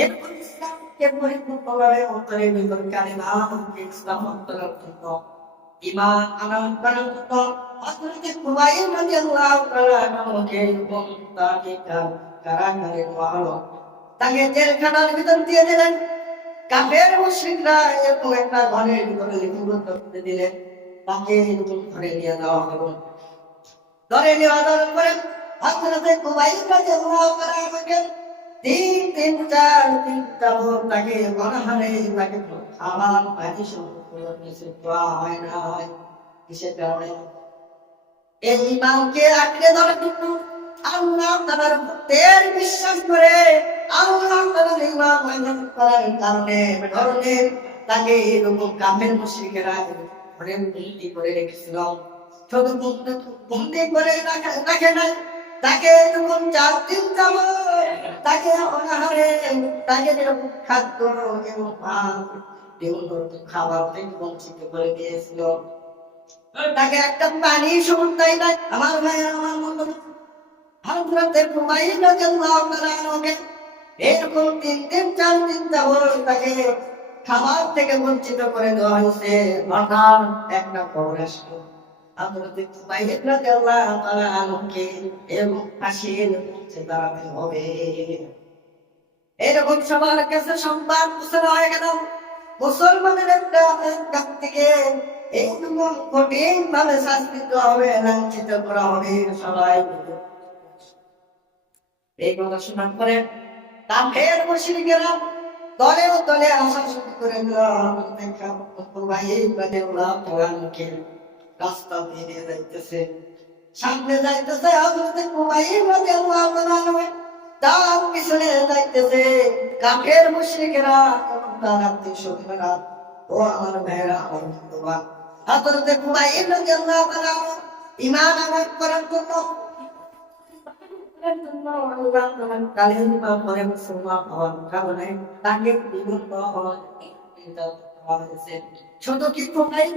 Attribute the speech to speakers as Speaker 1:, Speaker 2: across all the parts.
Speaker 1: এরপর ইসলামকে পরিপূর্ণভাবে অন্তরে ভিতর কালেমা ইসলাম অন্তরের ইমান আনার করার হযরত কুবাই রাদিয়াল্লাহু তাআলা আনহুকে এবং কারাগারে দেওয়া তাকে জেলখানার ভিতর দিয়ে দিলেন। এরকম একটা ঘরের ভিতরে লিপিবদ্ধ করে দিলেন। তাকে এরকম ঘরে নিয়ে যাওয়া হলো। ধরে নেওয়া যাওয়ার পরে হযরত কুবাই রাদিয়াল্লাহু তাআলা আমাকে তিন তিন চার তিনটা ভোর তাকে অনাহারে তাকে খাবার পানি কিছু দেওয়া হয় না হয় কিসের কারণে? এই ইমানকে আঁকড়ে ধরার জন্য আল্লাহ তাআলার ভক্তের বিশ্বাস করে, আল্লাহ তাআলার ইমান মান্য করার কারণে ধরনের তাকে এরকম কাফের মুশরিকেরা ঘরে বন্দি করে রেখেছিল। শুধু বন্দি করে রাখে নাই। তাকে এরকম চার দিন যাব, তাকে অনাহারে, তাকে এরকম খাদ্য এবং খাবার থেকে বঞ্চিত করে দিয়েছিল। তাকে একটা পানি সবুজ দেয় নাই। আমার ভাই আমার মতো হযরতে কুমাইর রাদিয়াল্লাহু তাআলা আনহুকে এরকম তিন দিন, চার দিন যাবত তাকে খাবার থেকে বঞ্চিত করে দেওয়া হয়েছে। একটা খবর আসলো হযরতে কুমাইর রাদিয়াল্লাহু তাআলা আনহুকে এরকম ফাঁসির মঞ্চে দাঁড়াতে হবে এরকম সবার কাছে সংবাদ প্রচার হয়ে গেল মুসলমানের একটা কাছ থেকে এইরকম কঠিন ভাবে শাস্তি দেওয়া হবে লাঞ্ছিত করা হবে সবাই এই কথা শোনার পরে কাফের মুশরিকেরা দলে দলে আসা শুরু করে দিল ভাই এই বাদে ওরা তোরানকে রাস্তা দিয়ে যাইতেছে। সামনে যাইতেছে হযরত কুমাইর রাদিয়াল্লাহু তাআলা তার পিছনে যাইতেছে কাফের মুশরিকেরা, তার আত্মীয় স্বজনেরা। ও আমার ভাইয়েরা, আমার বন্ধুরা। হযরত কুমাইর রাদিয়াল্লাহু তাআলা ঈমান আনয়ন করার জন্য তাকে ছোট কি সুখের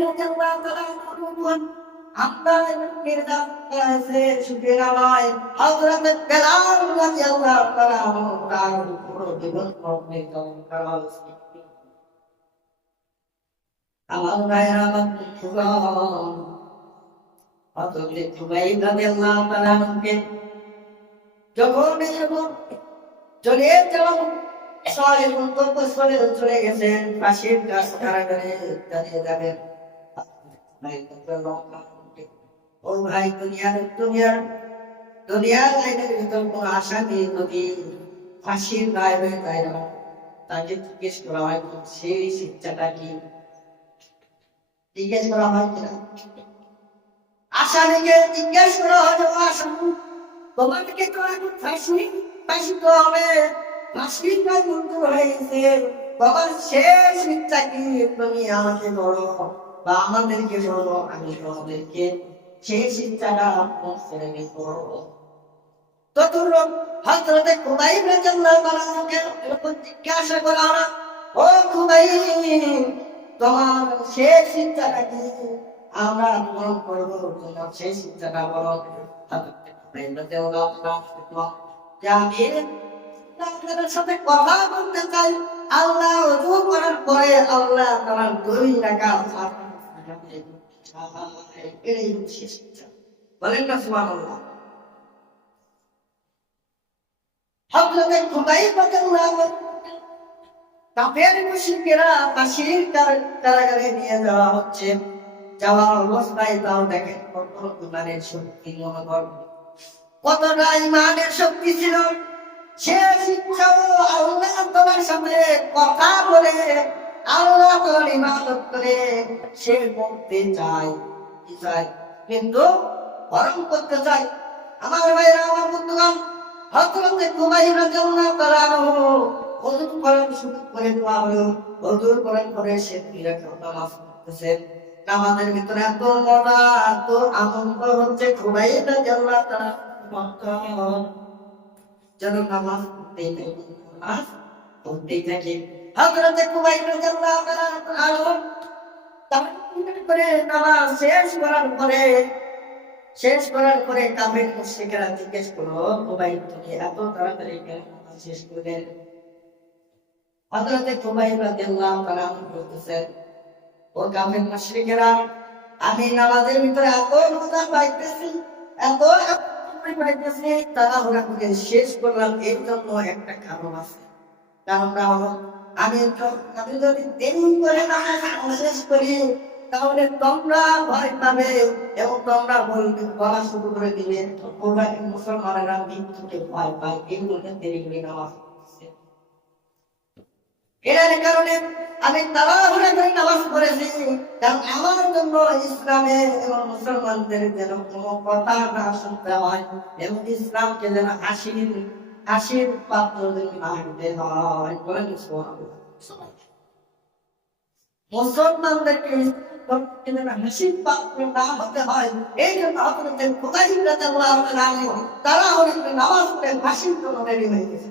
Speaker 1: বেলাল রাদিয়াল্লাহু তাআলা তার উপর জীবন নির্যাতন করা। আমার জুবাইর রাদিয়াল্লাহু তাআলা যখন চলে যাও ছয় গন্তব্য স্থলে চলে গেছেন? পাশের গাছ কারাগারে দাঁড়িয়ে যাবেন? ও ভাই, দুনিয়ার দুনিয়ার দুনিয়ার লাইনের ভিতর কোন আশা নেই, যদি ফাঁসির রায় হয়ে না তাকে জিজ্ঞেস করা হয় সেই শিক্ষাটা কি? জিজ্ঞেস করা হয় কিনা? আশা নিকে জিজ্ঞেস করা হয় তোমাকে তো এখন ফাঁসি ফাঁসি তো হবে। কাজ মঞ্জুর হয়েছে। বাবার শেষ ইচ্ছা কি তুমি আমাকে বলো বা আমাদেরকে বলো আমি তোমাদেরকে শেষ ইচ্ছাটা ছেড়ে করব। ততক্ষণ হজরতে খুবাইব রাদিয়াল্লাহু তাআলা এরকম জিজ্ঞাসা করা হলো ও খুবাইব তোমার শেষ ইচ্ছাটা কি? আমরা পূরণ করব রাদিয়াল্লাহু তাআলা আপনাদের সাথে কথা বলতে চাই। আল্লাহ ওযু করার পরে আল্লাহ তোমার দুই ইচ্ছা বলেন না কারাগারে নিয়ে যাওয়া অবস্থায় তাও দেখেন কত শক্তি কতটা ইমানের শক্তি ছিল। সে শিক্ষা আল্লাহ তোমার সামনে কথা বলে করে, সে বলতে চায়, কি চায়? কিন্তু গরম করতে চায়। আমার ভাইরা আমার বন্ধুগণ, হযরত কুমাইর রাদিয়াল্লাহু তাআলা অজু করার শুরু করে দেওয়া হলো। অজু করার পরে সে নামাজের ভিতরে এত মজা, এত আনন্দ হচ্ছে খুবই আল্লাহ তারা যেন নামাজ পড়তেই নামাজ পড়তেই আনহু করে নামাজ শেষ করার পরে শেষ করার পরে কাফের মুশরিকরা জিজ্ঞেস করল কুবাইব তুমি এত তাড়াতাড়ি নামাজ শেষ তাআলা বলতেছেন ও আমি নামাজের ভিতরে এত মজা পাইতেছি এত শেষ করলাম, এর জন্য একটা কারণ আছে। আমি আমি যদি দেরি করে শেষ করি, তাহলে তোমরা ভয় পাবে এবং তোমরা বলা শুরু করে দিবে মুসলমানেরা মৃত্যুকে ভয় পায় এই দেরি করে নামাজ এর কারণে আমি তাড়াহুড়া করে নামাজ পড়েছি। কারণ আমার জন্য ইসলামে এবং মুসলমানদের যেন কোনো কথা না শুনতে হয় এবং ইসলামকে যেন হাসির হাসির পাত্র যেন হয়। বলেন মুসলমানদেরকে হাসির পাত্র না হতে হয়, এই জন্য আপনাদের নামাজ পড়ে হাসির জন্য রেডি হয়ে গেছে।